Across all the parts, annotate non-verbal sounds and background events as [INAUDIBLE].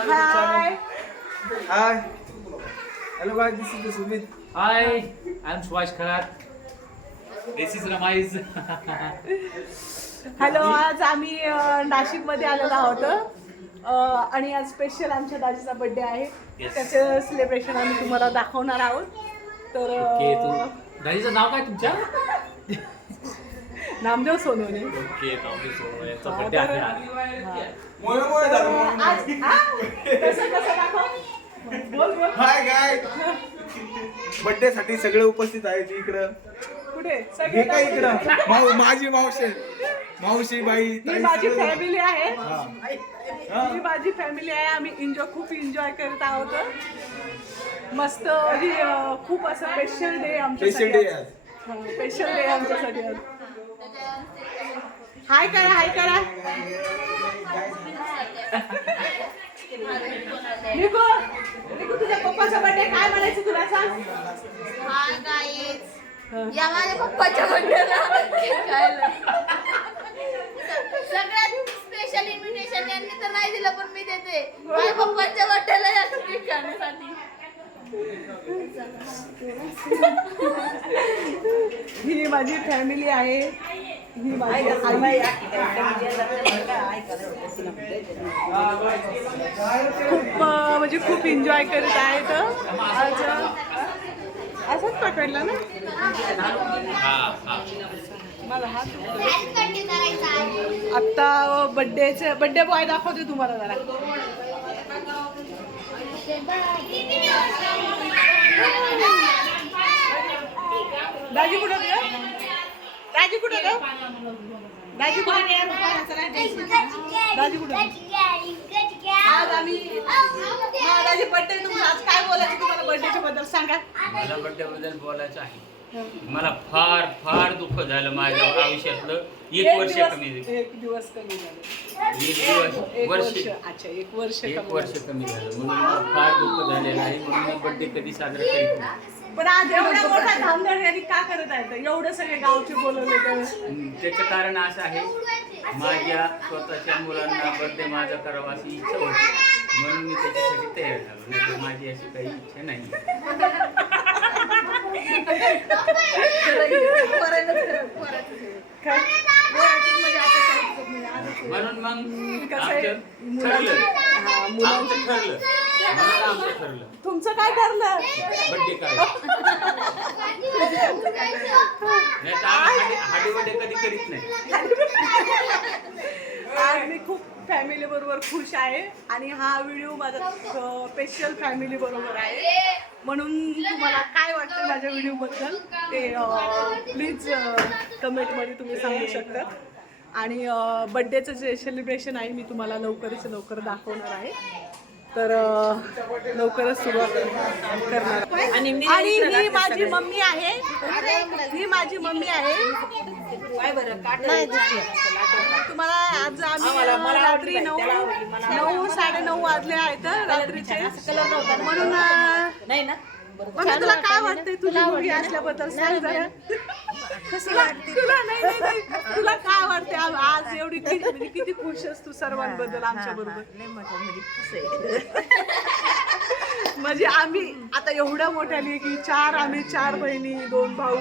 Hi Hi. Hello guys, this is the Sumit. Hi, I'm Subash Kharat. This is Ramaiz. Hello आज आम्ही नाशिकमध्ये आलेलो आहोत आणि आज स्पेशल आमच्या दाजीचा बर्थडे आहे Yes. त्याचं सेलिब्रेशन आम्ही तुम्हाला दाखवणार आहोत तर दादीचं नाव काय तुमच्या [LAUGHS] नामदेव सोनवणे. ओके नावदेव सोनवणे हा, तर- आहे. हा. मोय मोय झालं मोय मोय. आज हा? कसं कसं दाखव. बोल बोल. हाय गाय बर्थडे साठी सगळे उपस्थित आहेत इकडं. कुठे? हे सगळे काय इकडं? माऊ माझी मावशी मावशी बाई ही ताई माझी सगळे- फॅमिली आहे. हा. हा. ही माझी फॅमिली आहे. आम्ही एन्जॉय खूप एन्जॉय करत आहोत. मस्त ही अ, खूप असं स्पेशल डे Special day आज. स्पेशल डे आमच्यासाठी आज. हाय करा हाय करा. निको निको तुझ्या पप्पाचा बर्थडे काय म्हणायचं तुला सांग. हाय गाईज या माझ्या पप्पाच्या बर्थडेला सगळ्यात स्पेशल इन्व्हिटेशन यांनी तर नाही दिलं पण मी देते. माझ्या पप्पाच्या बर्थडेला या केक खाण्यासाठी. ही माझी फॅमिली आहे. ही माझी आई खूप म्हणजे खूप एन्जॉय करत आहेत आज असंच पकडलं ना? हा हा आत्ता बड्डेचे बड्डे बॉय दाखवते तुम्हाला जरा. दाजी कुठं दाजी कुठं दाजी कुठं? दाजी कुठं? आज आम्ही हा दाजी बड्डे तुमचा. आज काय बोलायचं तुम्हाला बड्डेच्या बद्दल? सांगा. मला बर्थडे बद्दल बोलायचं आहे. मला फार फार दुःख झालं माझ्या आयुष्यातलं. एक वर्ष दिवस- कमी झालं. एक दिवस कमी झाले. एक दिवस एक वर्ष. वर्ष. अच्छा एक वर्ष एक कमी वर्ष झालं. कमी झालं. म्हणून मला फार दुःख झालेलं आहे. म्हणून मी बर्थडे कधी साजरा करीत नाही. पण आज एवढा मोठा धामधड यांनी का करत आहेत एवढे सगळे गावचे बोलवले तर. त्याचं कारण असं आहे माझ्या स्वतःच्या मुलांना बर्थडे माझा करावा अशी इच्छा होती म्हणून मी त्याच्यासाठी तयार झालो नाही माझी अशी काही इच्छा नाही. काय? म्हणून मग कसं आहे, आमचं ठरलं. हा, आमचं ठरलं. म्हणून आमचं ठरलं तुमचं काय ठरलं? बर्थडे करायचं नाही तर आम्ही हाडी बर्थडे कधी करीत नाही. [LAUGHS] आज मी खूप फॅमिली बरोबर खुश आहे आणि हा व्हिडिओ माझा स्पेशल फॅमिली बरोबर आहे. म्हणून तुम्हाला काय वाटतं माझ्या व्हिडिओ बद्दल? ते प्लीज कमेंटमध्ये तुम्ही सांगू शकता. आणि बड्डेचं जे सेलिब्रेशन आहे मी तुम्हाला लवकरच लवकर दाखवणार आहे. तर लवकरच सुरुवात करणार. आणि ही माझी मम्मी आहे. ही माझी मम्मी आहे. तुम्हाला आज आम्ही रात्री नऊ नऊ साडे नऊ वाजले आहेत रात्रीचे. म्हणून नाही ना? तुला काय वाटतंय? तुझी मुलगी असल्याबद्दल सांग जरा. [LAUGHS] तुला तुला नाही नाही, नाही. तुला काय वाटते आज एवढी किती म्हणजे किती खुश आहेस तू सर्वांबद्दल आमच्या बरोबर? [LAUGHS] म्हणजे आम्ही आता एवढ्या मोठ्या की चार आम्ही चार बहिणी दोन भाऊ.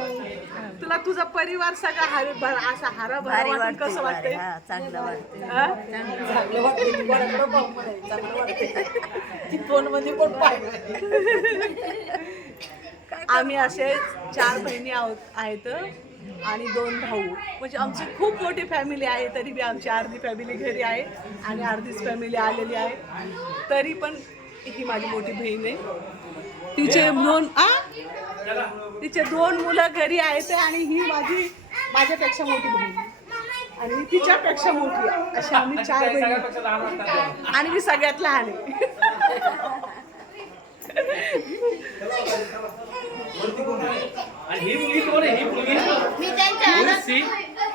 तुला तुझा परिवार सगळा हरे भर- असा हरा भरा भारी वाटून वाटते कसं. वाटतंय? हा, चांगलं वाटते [LAUGHS] हा? चांगलं वाटते कोणाकडं पाहून म्हणायचं, चांगलं वाटते ती फोनमध्ये पण आम्ही असे चार बहिणी आहोत आहेत. आणि दोन भाऊ. म्हणजे आमची खूप मोठी फॅमिली आहे तरी बी आमची अर्धी फॅमिली घरी आहे आणि अर्धीच फॅमिली आलेली आहे. तरी पण ही माझी मोठी बहीण आहे. तिचे दोन आ? तिचे दोन मुलं घरी आहेत आणि ही माझी माझ्यापेक्षा मोठी बहीण आहे. आणि तिच्यापेक्षा मोठी अशा अशी आम्ही चार बहिणी. आणि मी सगळ्यात लहान आहे. आणि ही मुलगी कोण आहे ही मुलगी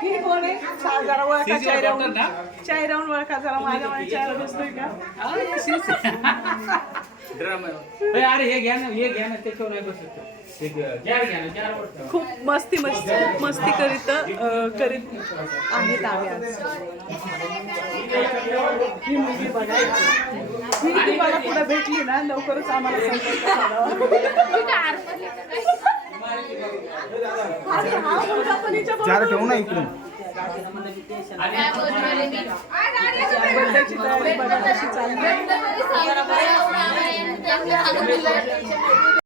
ही कोण आहे? जरा ओळखा तिची चेहऱ्यावरून ओळखतात ना? चेहऱ्यावरून ओळखा जरा माझ्या माझ्या चेहरा दिसतोय का? ड्रामा. अरे हे घ्या ना हे घ्या ना त्याच्यावर नाही बसत ते. घ्या घ्या ना चार वाटतं खूप मस्ती मस्ती खूप मस्ती करीत अं, करीत आहेत आम्ही आज. ही मुलगी बघा. ही किती भेटली ना लवकरच आम्हाला संपर्क साधावा. चार ठेवू ना इकडून तयारी बघा कशी चालली